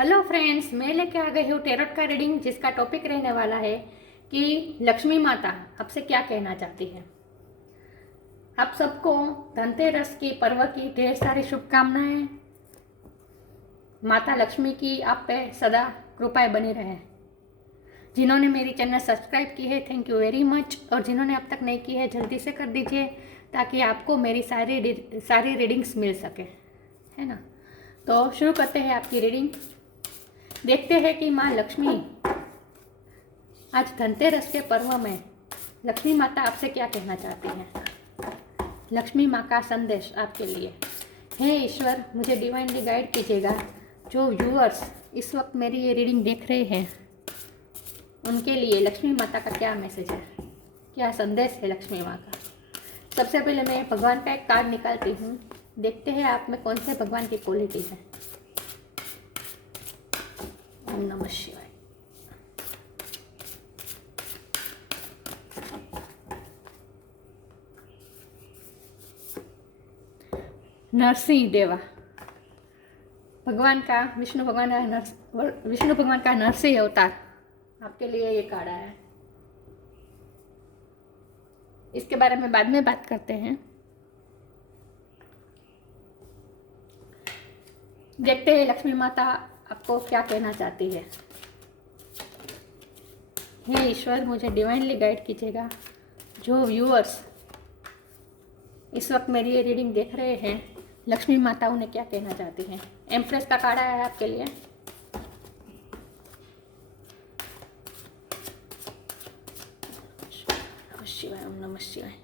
Hello friends, मैं लेके आ गई हूँ टेरोट का रीडिंग, जिसका टॉपिक रहने वाला है कि लक्ष्मी माता आपसे क्या कहना चाहती है। आप सबको धनतेरस की पर्व की ढेर सारी शुभकामनाएं। माता लक्ष्मी की आप पे सदा कृपाएं बनी रहे। जिन्होंने मेरी चैनल सब्सक्राइब की है, थैंक यू वेरी मच, और जिन्होंने अब तक नहीं की है जल्दी से कर दीजिए, ताकि आपको मेरी सारी रीडिंग्स मिल सके, है ना। तो शुरू करते हैं आपकी रीडिंग। देखते हैं कि माँ लक्ष्मी आज धनतेरस के पर्व में लक्ष्मी माता आपसे क्या कहना चाहती है। लक्ष्मी माँ का संदेश आपके लिए। हे ईश्वर, मुझे डिवाइनली गाइड कीजिएगा। जो व्यूअर्स इस वक्त मेरी ये रीडिंग देख रहे हैं, उनके लिए लक्ष्मी माता का क्या मैसेज है, क्या संदेश है लक्ष्मी माँ का। सबसे पहले मैं भगवान का एक कार्ड निकालती हूँ। देखते हैं आप में कौन से भगवान की क्वालिटी है। ओम नमः शिवाय। नरसिंह देवा, भगवान का विष्णु भगवान का नरसिंह अवतार आपके लिए ये कार्ड आया है। इसके बारे में बाद में बात करते हैं। देखते हैं लक्ष्मी माता आपको क्या कहना चाहती है। हे ईश्वर, मुझे डिवाइनली गाइड कीजिएगा। जो व्यूअर्स इस वक्त मेरी ये रीडिंग देख रहे हैं, लक्ष्मी माता उन्हें क्या कहना चाहती हैं। एम्प्रेस का कार्ड आया है आपके लिए। शिवाय, ओम नमः शिवाय।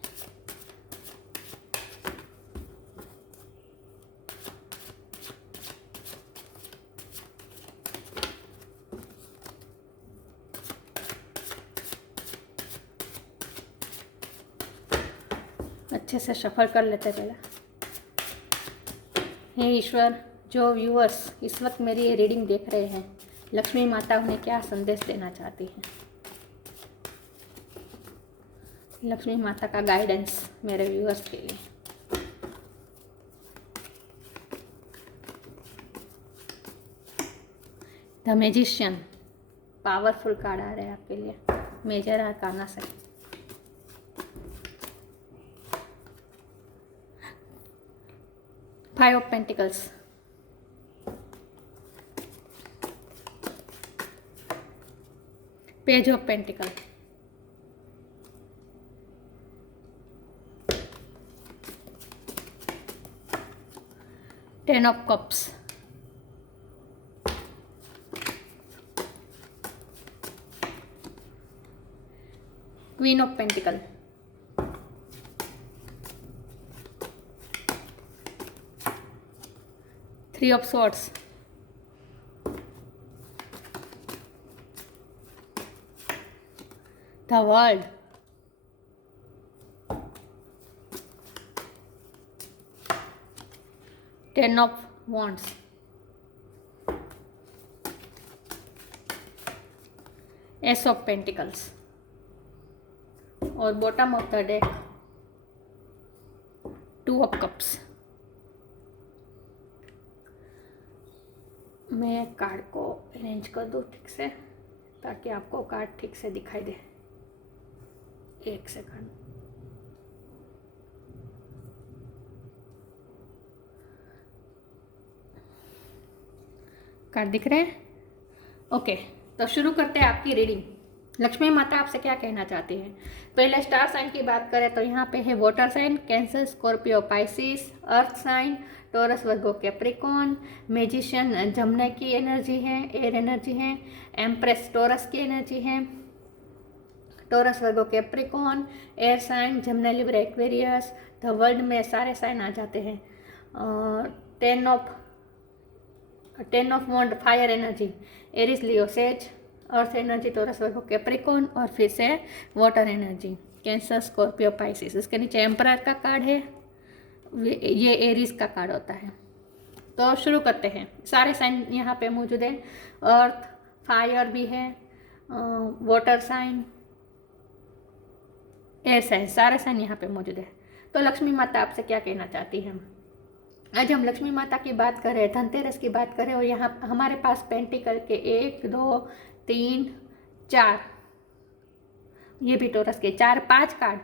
अच्छे से सफल कर लेते पहले। हे ईश्वर, जो व्यूअर्स इस वक्त मेरी ये रीडिंग देख रहे हैं, लक्ष्मी माता उन्हें क्या संदेश देना चाहती है। लक्ष्मी माता का गाइडेंस मेरे व्यूअर्स के लिए। द मैजिशियन, पावरफुल कार्ड आ रहे हैं आपके लिए। मेजर आर्काना से। Five of pentacles, page of pentacle, ten of cups, queen of pentacle, three of swords, the world, ten of wands, ace of pentacles, और bottom of the deck two of cups. मैं card को arrange कर दूँ ठीक से, ताकि आपको card ठीक से दिखाई दे। एक सेकंड। कार्ड दिख रहे हैं? ओके, तो शुरू करते हैं आपकी रीडिंग। लक्ष्मी माता आपसे क्या कहना चाहती है। पहले स्टार साइन की बात करें तो यहाँ पे है water sign, Cancer, Scorpio, Pisces, earth sign, Taurus, Virgo, Capricorn, magician Gemini की एनर्जी है, एयर एनर्जी है, एम्प्रेस टॉरस की एनर्जी है, Taurus, Virgo, Capricorn, air sign, Gemini, Libra, Aquarius. The world में सारे साइन आ जाते हैं। Ten of wand, fire energy, Aries, Leo, sage, earth energy, Taurus, Virgo, Capricorn, और फिर से water energy, Cancer, Scorpio, Pisces. इसके नीचे एम्परर का कार्ड है, ये एरिस का कार्ड होता है। तो शुरू करते हैं। सारे साइन यहाँ पे मौजूद है। अर्थ, फायर भी है, वाटर साइन, एयर साइन, सारे साइन यहाँ पे मौजूद है। तो लक्ष्मी माता आपसे क्या कहना चाहती है। आज हम लक्ष्मी माता की बात करें, धनतेरस की बात करें, और यहाँ हमारे पास पेंटिकल के 1 2 3 4, ये भी टोरस के 4 5 कार्ड,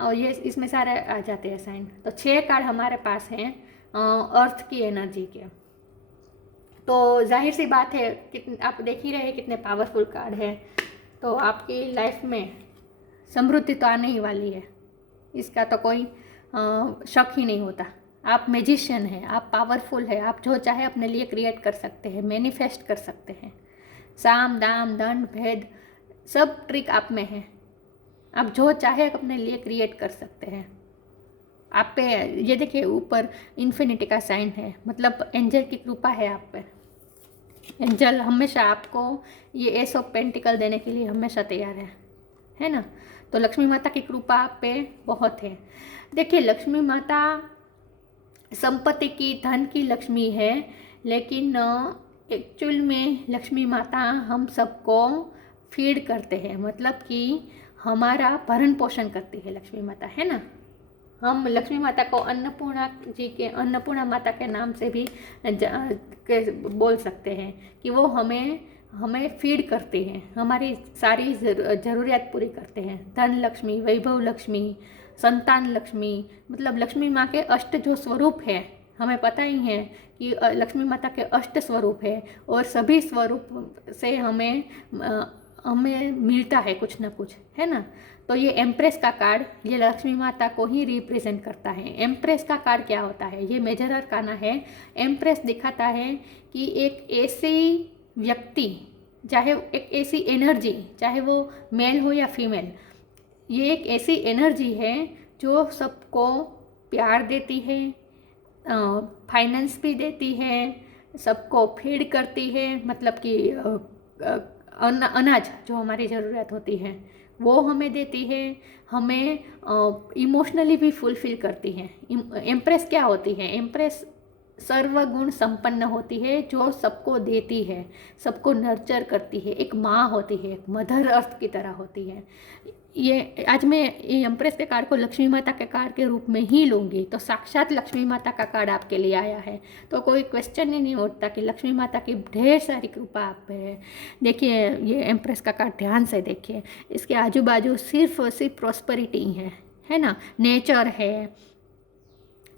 और ये इसमें सारे आ जाते हैं साइन। तो 6 कार्ड हमारे पास हैं अर्थ की एनर्जी के। तो जाहिर सी बात है, कितने आप देख ही रहे कितने पावरफुल कार्ड है। तो आपकी लाइफ में समृद्धि तो आने ही वाली है, इसका तो कोई शक ही नहीं होता। आप मैजिशियन हैं, आप पावरफुल है, आप जो चाहे अपने लिए क्रिएट कर सकते हैं, मैनिफेस्ट कर सकते हैं। साम दाम दंड भेद सब ट्रिक आप में है, आप जो चाहे अपने लिए क्रिएट कर सकते हैं। आप पे ये देखिए ऊपर इन्फिनिटी का साइन है, मतलब एंजल की कृपा है आप पे। एंजल हमेशा आपको ये एस ऑफ पेंटिकल देने के लिए हमेशा तैयार है ना। तो लक्ष्मी माता की कृपा आप पे बहुत है। देखिए लक्ष्मी माता संपत्ति की, धन की लक्ष्मी है, लेकिन एक्चुअल में लक्ष्मी माता हम सबको फीड करते हैं, मतलब कि हमारा भरण पोषण करती है लक्ष्मी माता, है ना। हम लक्ष्मी माता को अन्नपूर्णा जी के, अन्नपूर्णा माता के नाम से भी बोल सकते हैं कि वो हमें फीड करते हैं, हमारी सारी ज़रूरियात पूरी करते हैं। धन लक्ष्मी, वैभव लक्ष्मी, संतान लक्ष्मी, मतलब लक्ष्मी माँ के अष्ट जो स्वरूप है, हमें पता ही है कि लक्ष्मी माता के अष्ट स्वरूप है, और सभी स्वरूप से हमें मिलता है कुछ ना कुछ, है ना। तो ये एम्प्रेस का कार्ड ये लक्ष्मी माता को ही रिप्रेजेंट करता है। एम्प्रेस का कार्ड क्या होता है, ये मेजर अरकाना है। एम्प्रेस दिखाता है कि एक ऐसी व्यक्ति, चाहे एक ऐसी एनर्जी, चाहे वो मेल हो या फीमेल, ये एक ऐसी एनर्जी है जो सबको प्यार देती है, फाइनेंस भी देती है, सबको फीड करती है, मतलब कि अनाज जो हमारी ज़रूरत होती है वो हमें देती है, हमें इमोशनली भी फुलफिल करती है। एम्प्रेस क्या होती है, एम्प्रेस सर्वगुण संपन्न होती है, जो सबको देती है, सबको नर्चर करती है, एक माँ होती है, एक मदर अर्थ की तरह होती है। ये आज मैं ये एम्प्रेस के कार्ड को लक्ष्मी माता के कार्ड के रूप में ही लूँगी, तो साक्षात लक्ष्मी माता का कार्ड आपके लिए आया है। तो कोई क्वेश्चन ही नहीं उठता कि लक्ष्मी माता की ढेर सारी कृपा आप पे है। देखिए ये एम्प्रेस का कार्ड ध्यान से देखिए, इसके आजू बाजू सिर्फ और सिर्फ प्रॉस्पेरिटी है ना, नेचर है,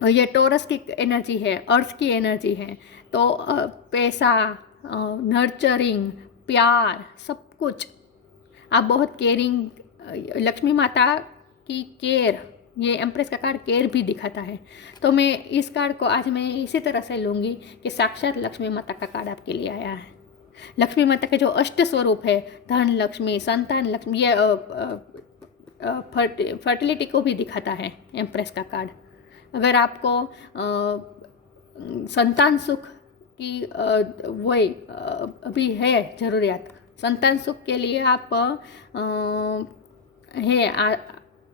और ये टोरस की एनर्जी है, अर्थ की एनर्जी है। तो पैसा, नर्चरिंग, प्यार, सब कुछ। आप बहुत केयरिंग, लक्ष्मी माता की केयर, ये एम्प्रेस का कार्ड केयर भी दिखाता है। तो मैं इस कार्ड को आज मैं इसी तरह से लूँगी कि साक्षात लक्ष्मी माता का कार्ड आपके लिए आया है। लक्ष्मी माता के जो अष्ट स्वरूप है, धन लक्ष्मी, संतान लक्ष्मी, ये फर्टिलिटी को भी दिखाता है एम्प्रेस का कार्ड। अगर आपको संतान सुख की वही अभी है ज़रूरियात, संतान सुख के लिए आप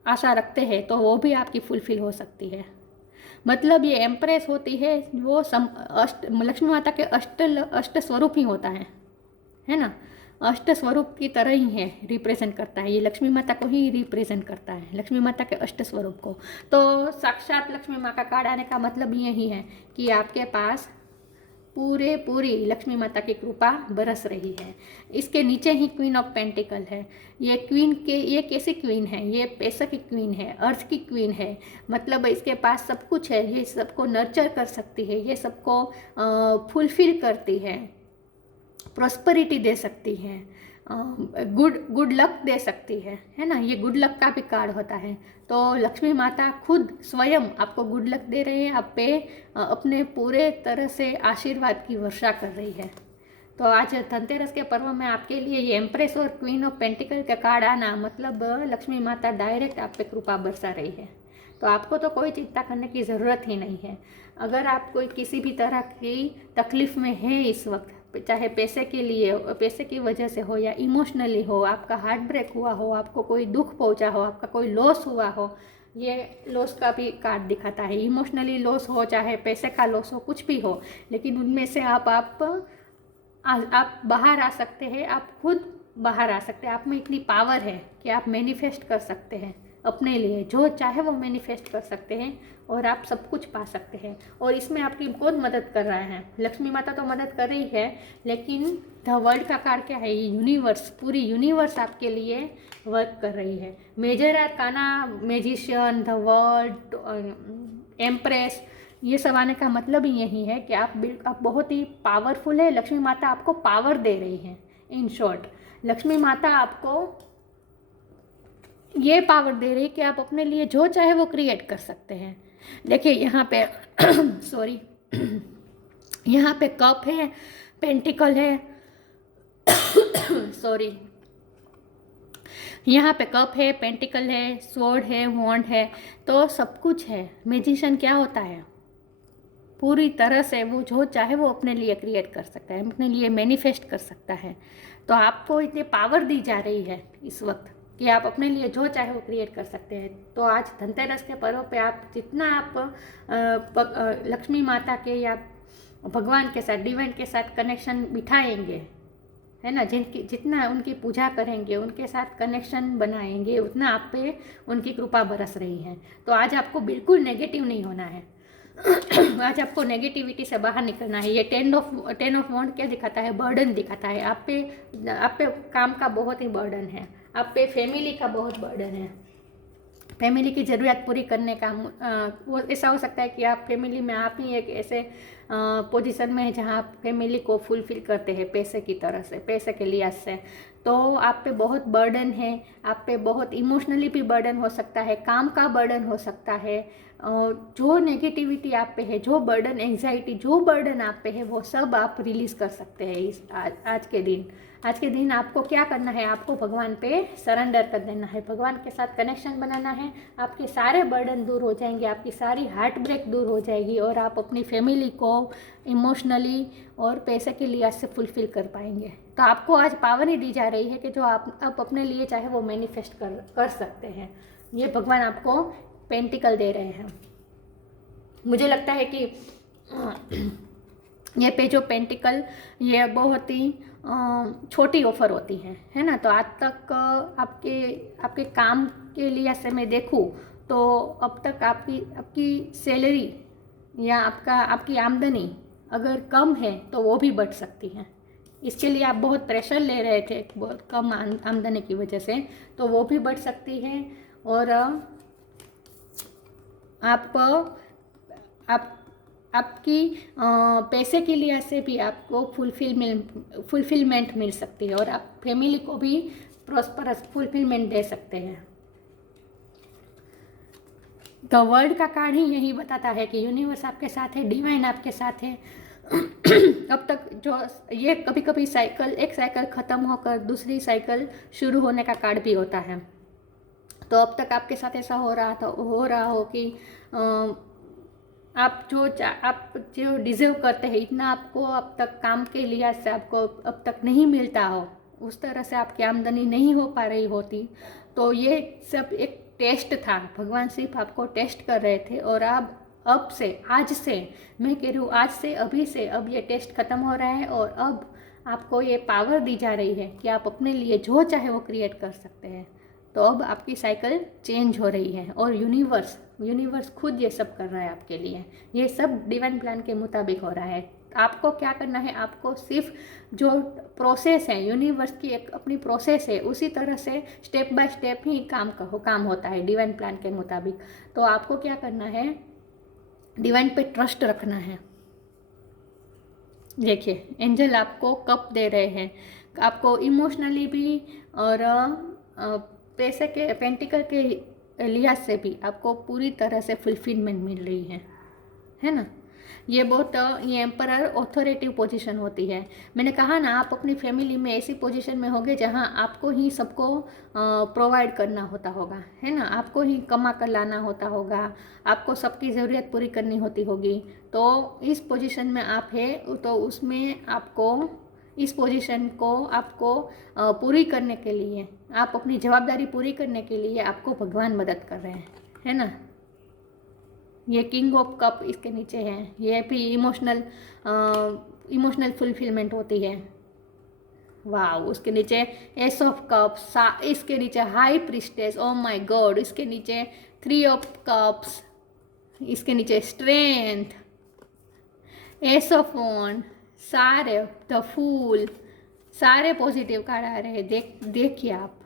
आशा रखते हैं, तो वो भी आपकी फुलफिल हो सकती है। मतलब ये एम्प्रेस होती है, वो लक्ष्मी माता के अष्ट स्वरूप ही होता है ना, अष्ट स्वरूप की तरह ही है, रिप्रेजेंट करता है। ये लक्ष्मी माता को ही रिप्रेजेंट करता है, लक्ष्मी माता के अष्ट स्वरूप को। तो साक्षात लक्ष्मी माँ का कार्ड आने का मतलब यही है कि आपके पास पूरी लक्ष्मी माता की कृपा बरस रही है। इसके नीचे ही क्वीन ऑफ पेंटिकल है। ये कैसी क्वीन है, ये पैसा की क्वीन है, अर्थ की क्वीन है, मतलब इसके पास सब कुछ है, ये सबको नर्चर कर सकती है, ये सबको फुलफिल करती है, प्रॉस्पेरिटी दे सकती है, गुड लक दे सकती है ना। ये गुड लक का भी कार्ड होता है। तो लक्ष्मी माता खुद स्वयं आपको गुड लक दे रही है, आप पे अपने पूरे तरह से आशीर्वाद की वर्षा कर रही है। तो आज धनतेरस के पर्व में आपके लिए ये एम्प्रेस और क्वीन ऑफ पेंटिकल का कार्ड आना, मतलब लक्ष्मी माता डायरेक्ट आप पे कृपा बरसा रही है। तो आपको तो कोई चिंता करने की ज़रूरत ही नहीं है। अगर आप कोई किसी भी तरह की तकलीफ़ में है इस वक्त, चाहे पैसे के लिए, पैसे की वजह से हो या इमोशनली हो, आपका हार्ट ब्रेक हुआ हो, आपको कोई दुख पहुंचा हो, आपका कोई लॉस हुआ हो, ये लॉस का भी कार्ड दिखाता है। इमोशनली लॉस हो, चाहे पैसे का लॉस हो, कुछ भी हो, लेकिन उनमें से आप बाहर आ सकते हैं, आप खुद बाहर आ सकते हैं। आप में इतनी पावर है कि आप मैनिफेस्ट कर सकते हैं, अपने लिए जो चाहे वो मैनिफेस्ट कर सकते हैं और आप सब कुछ पा सकते हैं। और इसमें आपकी बहुत मदद कर रहा है, लक्ष्मी माता तो मदद कर रही है, लेकिन द वर्ल्ड का कार्ड क्या है, ये यूनिवर्स, पूरी यूनिवर्स आपके लिए वर्क कर रही है। Major arcana, magician, the world, empress, ये सब आने का मतलब ही यही है कि आप बहुत ही पावरफुल है। लक्ष्मी माता आपको पावर दे रही है। इन शॉर्ट, लक्ष्मी माता आपको ये पावर दे रही है कि आप अपने लिए जो चाहे वो क्रिएट कर सकते हैं। देखिए यहाँ पे सॉरी यहाँ पे कप है, पेंटिकल है सॉरी, यहाँ पे कप है, पेंटिकल है, स्वॉर्ड है, वॉन्ड है, तो सब कुछ है। मैजिशियन क्या होता है, पूरी तरह से वो जो चाहे वो अपने लिए क्रिएट कर सकता है, अपने लिए मैनिफेस्ट कर सकता है। तो आपको इतनी पावर दी जा रही है इस वक्त कि आप अपने लिए जो चाहे वो क्रिएट कर सकते हैं। तो आज धनतेरस के पर्व पे आप जितना आप लक्ष्मी माता के या भगवान के साथ, डिवाइन के साथ कनेक्शन बिठाएंगे, है ना, जितना उनकी पूजा करेंगे, उनके साथ कनेक्शन बनाएंगे, उतना आप पे उनकी कृपा बरस रही है। तो आज आपको बिल्कुल नेगेटिव नहीं होना है। आज आपको नेगेटिविटी से बाहर निकलना है। ये टेन ऑफ वॉन्ड क्या दिखाता है, बर्डन दिखाता है। आप पे काम का बहुत ही बर्डन है, आप पे फैमिली का बहुत बर्डन है, फैमिली की ज़रूरत पूरी करने का। वो ऐसा हो सकता है कि आप फैमिली में आप ही एक ऐसे पोजीशन में है जहाँ आप फैमिली को फुलफिल करते हैं पैसे की तरह से, पैसे के लिहाज से। तो आप पे बहुत बर्डन है, आप पे बहुत इमोशनली भी बर्डन हो सकता है, काम का बर्डन हो सकता है। जो नेगेटिविटी आप पे है, जो बर्डन, एंग्जाइटी, जो बर्डन आप पे है, वो सब आप रिलीज़ कर सकते हैं इस आज के दिन। आज के दिन आपको क्या करना है, आपको भगवान पे सरेंडर कर देना है, भगवान के साथ कनेक्शन बनाना है। आपके सारे बर्डन दूर हो जाएंगे, आपकी सारी हार्ट ब्रेक दूर हो जाएगी और आप अपनी फैमिली को इमोशनली और पैसे के लिहाज से फुलफिल कर पाएंगे। तो आपको आज पावर ही दी जा रही है कि जो आप अपने लिए चाहे वो मैनिफेस्ट कर सकते हैं। ये भगवान आपको पेंटिकल दे रहे हैं। मुझे लगता है कि ये पे जो पेंटिकल, ये बहुत ही छोटी ऑफर होती है ना। तो आज तक आपके काम के लिए से मैं देखूँ तो अब तक आपकी सैलरी या आपकी आमदनी अगर कम है तो वो भी बढ़ सकती है। इसके लिए आप बहुत प्रेशर ले रहे थे बहुत कम आमदनी की वजह से, तो वो भी बढ़ सकती है। और आपकी पैसे के लिहाज से भी आपको फुलफिलमेंट मिल सकती है और आप फैमिली को भी प्रॉस्परस फुलफिलमेंट दे सकते हैं। द वर्ल्ड का कार्ड ही यही बताता है कि यूनिवर्स आपके साथ है, डिवाइन आपके साथ है। अब तक जो ये कभी कभी एक साइकिल ख़त्म होकर दूसरी साइकिल शुरू होने का कार्ड भी होता है। तो अब तक आपके साथ ऐसा हो रहा हो कि आप जो डिज़र्व करते हैं इतना आपको अब तक काम के लिहाज से आपको अब तक नहीं मिलता हो, उस तरह से आपकी आमदनी नहीं हो पा रही होती। तो ये सब एक टेस्ट था, भगवान सिर्फ आपको टेस्ट कर रहे थे। और अब से, आज से, मैं कह रही हूँ आज से, अभी से, अब ये टेस्ट ख़त्म हो रहा है और अब आपको ये पावर दी जा रही है कि आप अपने लिए जो चाहे वो क्रिएट कर सकते हैं। तो अब आपकी साइकिल चेंज हो रही है और यूनिवर्स खुद ये सब कर रहा है आपके लिए। ये सब डिवाइन प्लान के मुताबिक हो रहा है। आपको क्या करना है, आपको सिर्फ जो प्रोसेस है, यूनिवर्स की एक अपनी प्रोसेस है, उसी तरह से स्टेप बाय स्टेप ही काम होता है डिवाइन प्लान के मुताबिक। तो आपको क्या करना है, डिवाइन पे ट्रस्ट रखना है। देखिए एंजल आपको कप दे रहे हैं, आपको इमोशनली भी और पैसे के पेंटिकल के लिहाज से भी आपको पूरी तरह से फुलफिलमेंट मिल रही है ना। ये एम्परर ऑथोरेटिव पोजीशन होती है। मैंने कहा ना, आप अपनी फैमिली में ऐसी पोजीशन में होगे जहां आपको ही सबको प्रोवाइड करना होता होगा, है ना, आपको ही कमा कर लाना होता होगा, आपको सबकी ज़रूरत पूरी करनी होती होगी। तो इस पोजीशन में आप है, तो उसमें आपको इस पोजीशन को आपको पूरी करने के लिए, आप अपनी जवाबदारी पूरी करने के लिए आपको भगवान मदद कर रहे हैं, है ना। ये किंग ऑफ कप इसके नीचे है, ये भी इमोशनल फुलफिलमेंट होती है। वाह, उसके नीचे एस ऑफ कप्स, इसके नीचे high priestess, oh my God, इसके नीचे 3 ऑफ कप्स, इसके नीचे स्ट्रेंथ, एस ऑफ वन, सारे द फूल, सारे पॉजिटिव कार्ड आ रहे हैं। देखिए आप,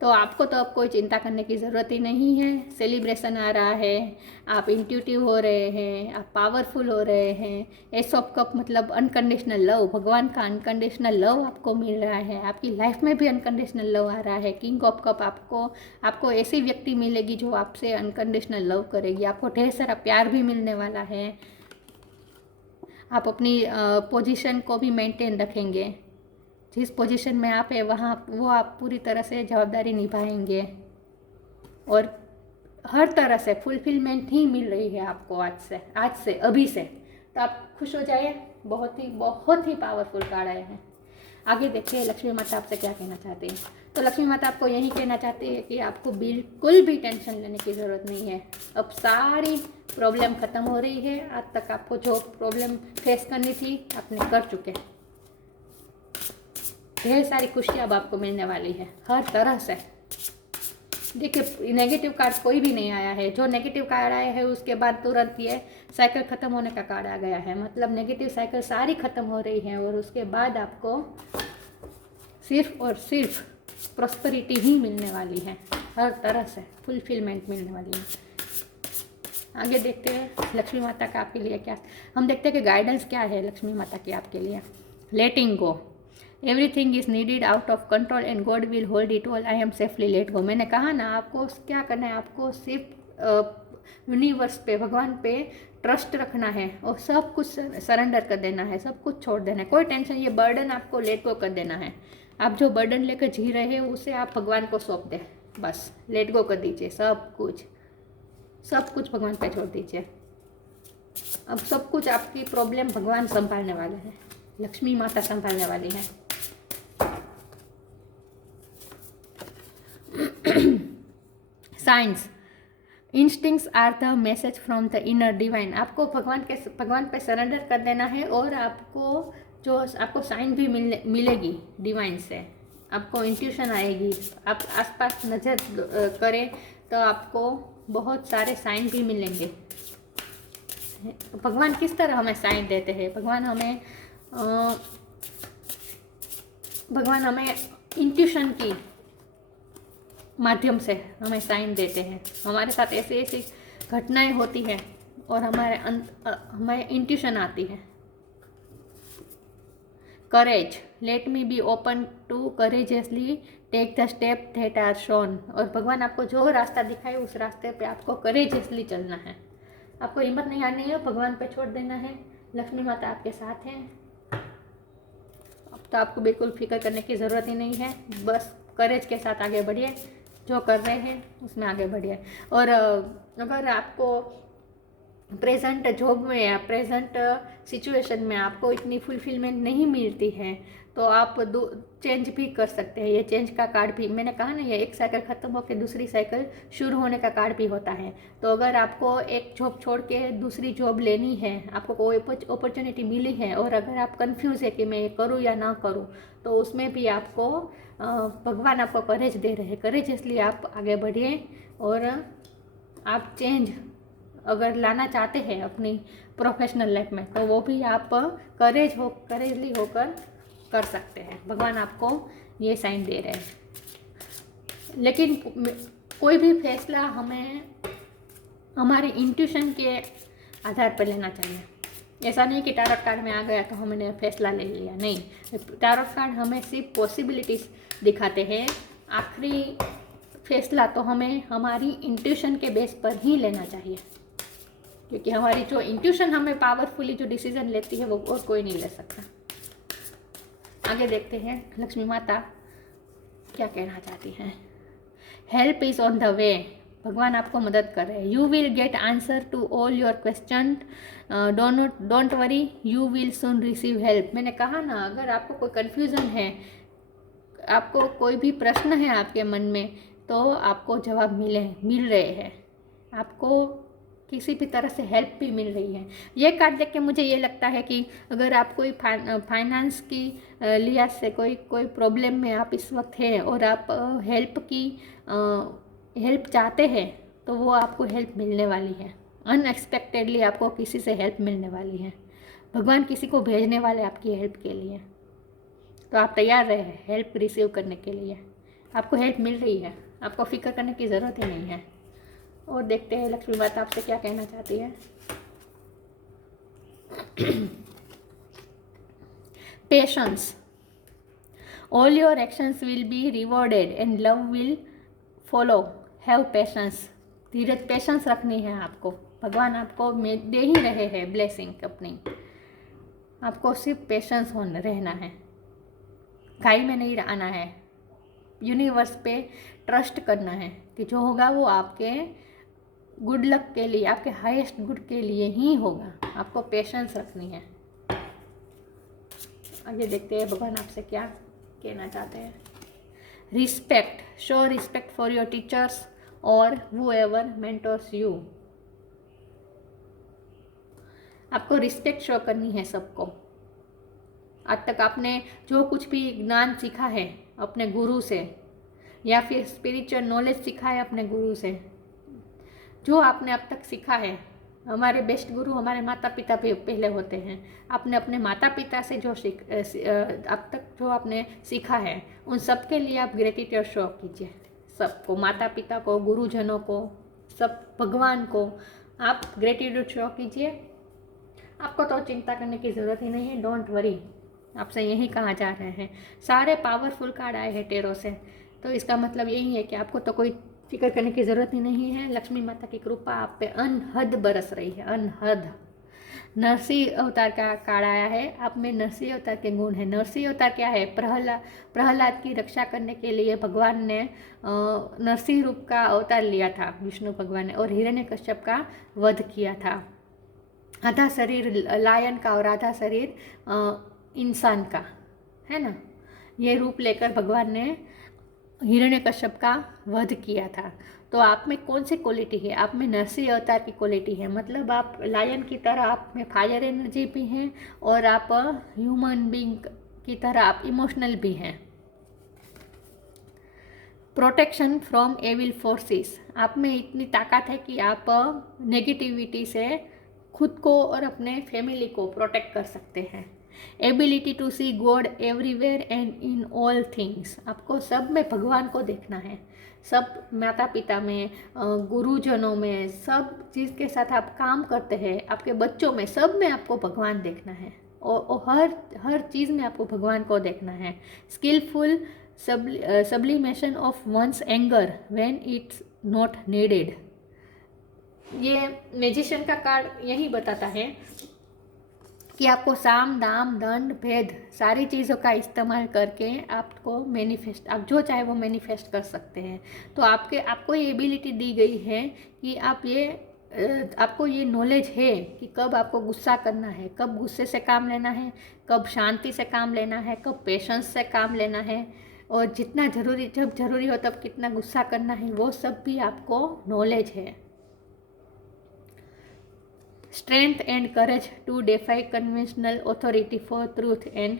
तो आपको तो अब कोई चिंता करने की ज़रूरत ही नहीं है। सेलिब्रेशन आ रहा है, आप इंट्यूटिव हो रहे हैं, आप पावरफुल हो रहे हैं। एस ऑफ कप मतलब अनकंडीशनल लव, भगवान का अनकंडीशनल लव आपको मिल रहा है, आपकी लाइफ में भी अनकंडीशनल लव आ रहा है। किंग ऑफ कप, आपको ऐसी व्यक्ति मिलेगी जो आपसे अनकंडीशनल लव करेगी, आपको ढेर सारा प्यार भी मिलने वाला है। आप अपनी पोजीशन को भी मेंटेन रखेंगे, जिस पोजीशन में आप है वहाँ वो आप पूरी तरह से जवाबदारी निभाएंगे और हर तरह से फुलफिलमेंट ही मिल रही है आपको आज से अभी से। तो आप खुश हो जाइए, बहुत ही पावरफुल कार्ड आए हैं। आगे देखिए लक्ष्मी माता आपसे क्या कहना चाहती है। तो लक्ष्मी माता आपको यही कहना चाहती है कि आपको बिल्कुल भी टेंशन लेने की ज़रूरत नहीं है। अब सारी प्रॉब्लम ख़त्म हो रही है। आज तक आपको जो प्रॉब्लम फेस करनी थी आपने कर चुके। ढेर सारी खुशियाँ अब आपको मिलने वाली है हर तरह से। देखिए नेगेटिव कार्ड कोई भी नहीं आया है। जो नेगेटिव कार्ड आया है उसके बाद तुरंत ये साइकिल ख़त्म होने का कार्ड आ गया है। मतलब नेगेटिव साइकिल सारी ख़त्म हो रही है और उसके बाद आपको सिर्फ और सिर्फ प्रॉस्पेरिटी ही मिलने वाली है, हर तरह से फुलफिलमेंट मिलने वाली है। आगे देखते हैं लक्ष्मी माता का आपके लिए क्या, हम देखते हैं कि गाइडेंस क्या है लक्ष्मी माता की आपके लिए। Letting go, everything is needed out of control and God will hold it all, I am safely let go. मैंने कहा ना आपको क्या करना है, आपको सिर्फ यूनिवर्स पे, भगवान पे ट्रस्ट रखना है और सब कुछ सरेंडर कर देना है, सब कुछ छोड़ देना है। कोई टेंशन, ये बर्डन आपको लेट गो कर देना है। आप जो बर्डन लेकर जी रहे हो उसे आप भगवान को सौंप दें, बस लेट गो कर दीजिए। सब कुछ भगवान पे छोड़ दीजिए। अब सब कुछ आपकी प्रॉब्लम भगवान संभालने वाले हैं, लक्ष्मी माता संभालने वाली है। Signs, instincts are the message from the inner divine. आपको भगवान पे सरेंडर कर देना है और आपको साइन भी मिलेगी डिवाइन से। आपको इंट्यूशन आएगी, आप आसपास नज़र करें तो आपको बहुत सारे साइन भी मिलेंगे। भगवान किस तरह हमें साइन देते हैं, भगवान हमें इंट्यूशन की माध्यम से हमें साइन देते हैं। हमारे साथ ऐसी घटनाएं होती हैं और हमें इंट्यूशन आती है। Courage, let me be open to courageously take the step that are shown. और भगवान आपको जो रास्ता दिखाए उस रास्ते पे आपको करेजियसली चलना है। आपको हिम्मत नहीं आनी है, भगवान पे छोड़ देना है। लक्ष्मी माता आपके साथ हैं। अब तो आपको बिल्कुल फिक्र करने की ज़रूरत ही नहीं है, बस करेज के साथ आगे बढ़िए, जो कर रहे हैं उसमें आगे बढ़िए। और अगर आपको प्रेजेंट जॉब में या प्रेजेंट सिचुएशन में आपको इतनी फुलफिलमेंट नहीं मिलती है तो आप चेंज भी कर सकते हैं। ये चेंज का कार्ड भी, मैंने कहा ना, ये एक साइकिल ख़त्म होकर दूसरी साइकिल शुरू होने का कार्ड भी होता है। तो अगर आपको एक जॉब छोड़ के दूसरी जॉब लेनी है, आपको कोई अपॉर्चुनिटी मिली है और अगर आप कंफ्यूज है कि मैं ये करूँ या ना करूँ, तो उसमें भी आपको भगवान आपको करेज दे रहे हैं। करेज इसलिए आप आगे बढ़िए और आप चेंज अगर लाना चाहते हैं अपनी प्रोफेशनल लाइफ में तो वो भी आप करेजली होकर कर सकते हैं। भगवान आपको ये साइन दे रहे हैं। लेकिन कोई भी फैसला हमें हमारे इंट्यूशन के आधार पर लेना चाहिए। ऐसा नहीं कि टैरोट कार्ड में आ गया तो हमने फैसला ले लिया, नहीं। टैरोट कार्ड हमें सिर्फ पॉसिबिलिटीज़ दिखाते हैं। आखिरी फैसला तो हमें हमारी इंट्यूशन के बेस पर ही लेना चाहिए, क्योंकि हमारी जो इंट्यूशन हमें पावरफुली जो डिसीजन लेती है वो और कोई नहीं ले सकता। आगे देखते हैं लक्ष्मी माता क्या कहना चाहती हैं। Help is on the way, भगवान आपको मदद कर रहे हैं। You will get answer to all your question, don't worry, you will soon receive help. मैंने कहा ना, अगर आपको कोई कन्फ्यूज़न है, आपको कोई भी प्रश्न है आपके मन में, तो आपको जवाब मिल रहे हैं। आपको किसी भी तरह से हेल्प भी मिल रही है। ये कार्ड देख के मुझे ये लगता है कि अगर आप कोई फाइनेंस की लिहाज से कोई प्रॉब्लम में आप इस वक्त हैं और आप हेल्प चाहते हैं, तो वो आपको हेल्प मिलने वाली है। अनएक्सपेक्टेडली आपको किसी से हेल्प मिलने वाली है। भगवान किसी को भेजने वाले आपकी हेल्प के लिए, तो आप तैयार रहे हेल्प रिसीव करने के लिए। आपको हेल्प मिल रही है, आपको फिक्र करने की ज़रूरत ही नहीं है। और देखते हैं लक्ष्मी माता आपसे क्या कहना चाहती है। Patience, all your actions will be rewarded and love will follow, have patience. Dheeraj, patience रखनी है आपको। भगवान आपको दे ही रहे हैं ब्लेसिंग अपनी, आपको सिर्फ पेशेंस होना रहना है, घाई में नहीं आना है। यूनिवर्स पे ट्रस्ट करना है कि जो होगा वो आपके गुड लक के लिए, आपके हाईएस्ट गुड के लिए ही होगा। आपको पेशेंस रखनी है। आगे देखते हैं भगवान आपसे क्या कहना चाहते हैं। Respect, show respect for your teachers और हूएवर मेंटर्स यू। आपको रिस्पेक्ट शो करनी है सबको। आज तक आपने जो कुछ भी ज्ञान सीखा है अपने गुरु से, या फिर स्पिरिचुअल नॉलेज सीखा है अपने गुरु से, जो आपने अब तक सीखा है, हमारे बेस्ट गुरु हमारे माता पिता भी पहले होते हैं। आपने अपने माता पिता से जो अब तक जो आपने सीखा है, उन सब के लिए आप ग्रेटिट्यूड शो कीजिए। सबको, माता पिता को, गुरुजनों को, सब भगवान को आप ग्रेटिट्यूड शो कीजिए। आपको तो चिंता करने की ज़रूरत ही नहीं है, डोंट वरी। आपसे यही कहा जा रहे हैं। सारे पावरफुल कार्ड आए हैं टेरो से, तो इसका मतलब यही है कि आपको तो कोई फिक्र करने की ज़रूरत ही नहीं है। लक्ष्मी माता की कृपा आप पे अनहद बरस रही है, अनहद। नरसिंह अवतार का कार्ड आया है, आप में नरसिंह अवतार के गुण है। नरसिंह अवतार क्या है? प्रहलाद की रक्षा करने के लिए भगवान ने नरसिंह रूप का अवतार लिया था, विष्णु भगवान ने, और हिरण्यकश्यप का वध किया था। आधा शरीर लायन का और आधा शरीर इंसान का, है ना। ये रूप लेकर भगवान ने हिरण्यकश्यप का वध किया था। तो आप में कौन सी क्वालिटी है? आप में नरसिंह अवतार की क्वालिटी है, मतलब आप लायन की तरह, आप में फायर एनर्जी भी हैं और आप ह्यूमन बीइंग की तरह आप इमोशनल भी हैं। प्रोटेक्शन फ्रॉम एविल फोर्सेस, आप में इतनी ताकत है कि आप नेगेटिविटी से खुद को और अपने फैमिली को प्रोटेक्ट कर सकते हैं। Ability to see God everywhere and in all things, आपको सब में भगवान को देखना है। सब माता पिता में, गुरुजनों में, सब चीज़ के साथ आप काम करते हैं, आपके बच्चों में, सब में आपको भगवान देखना है। और हर चीज़ में आपको भगवान को देखना है। Skilful sublimation of one's anger when it's not needed, ये मैजिशियन का कार्ड यही बताता है कि आपको साम दाम दंड भेद सारी चीज़ों का इस्तेमाल करके आपको मैनिफेस्ट, आप जो चाहे वो मैनिफेस्ट कर सकते हैं। तो आपको ये एबिलिटी दी गई है कि आपको ये नॉलेज है कि कब आपको गुस्सा करना है, कब गुस्से से काम लेना है, कब शांति से काम लेना है, कब पेशेंस से काम लेना है, और जब ज़रूरी हो तब कितना गुस्सा करना है, वो सब भी आपको नॉलेज है। Strength and courage to defy conventional authority for truth and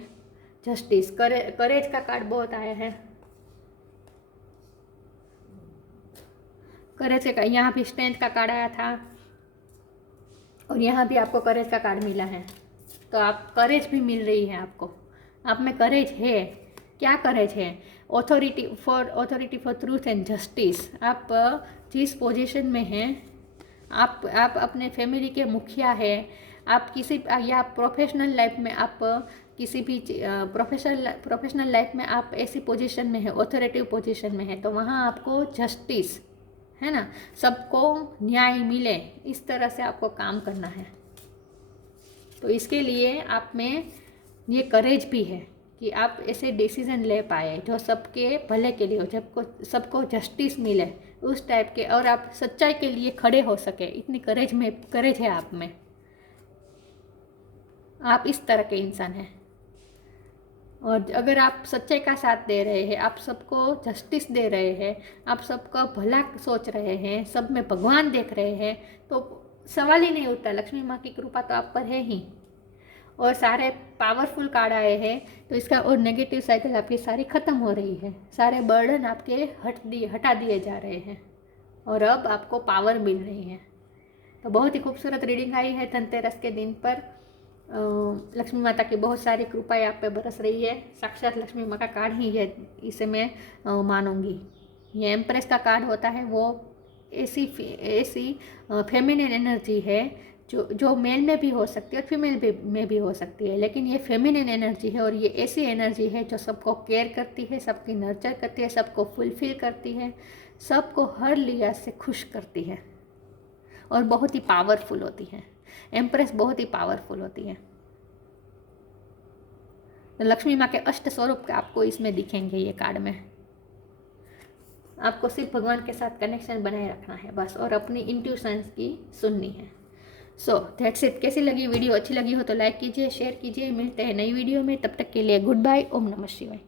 justice, courage का कार्ड बहुत आया है। करेज का, यहाँ भी स्ट्रेंथ का कार्ड आया था और यहाँ भी आपको करेज का कार्ड मिला है। तो आप करेज भी मिल रही है आपको, आप में करेज है। क्या करेज है? Authority for truth and justice. आप जिस पोजीशन में हैं, आप अपने फैमिली के मुखिया है, आप किसी या प्रोफेशनल लाइफ में, आप किसी भी प्रोफेशनल लाइफ में आप ऐसी पोजीशन में है, ऑथोरिटिव पोजीशन में है, तो वहाँ आपको जस्टिस, है ना, सबको न्याय मिले, इस तरह से आपको काम करना है। तो इसके लिए आप में ये करेज भी है कि आप ऐसे डिसीजन ले पाए जो सबके भले के लिए हो, जब सबको जस्टिस मिले उस टाइप के, और आप सच्चाई के लिए खड़े हो सके, इतनी करेज है आप में। आप इस तरह के इंसान हैं। और अगर आप सच्चाई का साथ दे रहे हैं, आप सबको जस्टिस दे रहे हैं, आप सबका भला सोच रहे हैं, सब में भगवान देख रहे हैं, तो सवाल ही नहीं उठता। लक्ष्मी माँ की कृपा तो आप पर है ही, और सारे पावरफुल कार्ड आए हैं, तो इसका और नेगेटिव साइकिल आपकी सारी ख़त्म हो रही है, सारे बर्डन आपके हटा दिए जा रहे हैं, और अब आपको पावर मिल रही है। तो बहुत ही खूबसूरत रीडिंग आई है धनतेरस के दिन पर। लक्ष्मी माता की बहुत सारी कृपाएं आप पे बरस रही है। साक्षात लक्ष्मी माँ का कार्ड ही है, इसे मैं मानूंगी। ये एम्प्रेस का कार्ड होता है, वो ऐसी फेमिनिन एनर्जी है जो मेल में भी हो सकती है और फीमेल में भी हो सकती है, लेकिन ये फेमिनिन एनर्जी है, और ये ऐसी एनर्जी है जो सबको केयर करती है, सबकी नर्चर करती है, सबको फुलफिल करती है, सबको हर लिहाज से खुश करती है, और बहुत ही पावरफुल होती है। एम्प्रेस बहुत ही पावरफुल होती है। तो लक्ष्मी माँ के अष्ट स्वरूप आपको इसमें दिखेंगे ये कार्ड में। आपको सिर्फ भगवान के साथ कनेक्शन बनाए रखना है बस, और अपनी इंट्यूशन की सुननी है। So that's it. कैसी लगी वीडियो? अच्छी लगी हो तो लाइक कीजिए, शेयर कीजिए। मिलते हैं नई वीडियो में, तब तक के लिए गुड बाय। ओम नमः शिवाय।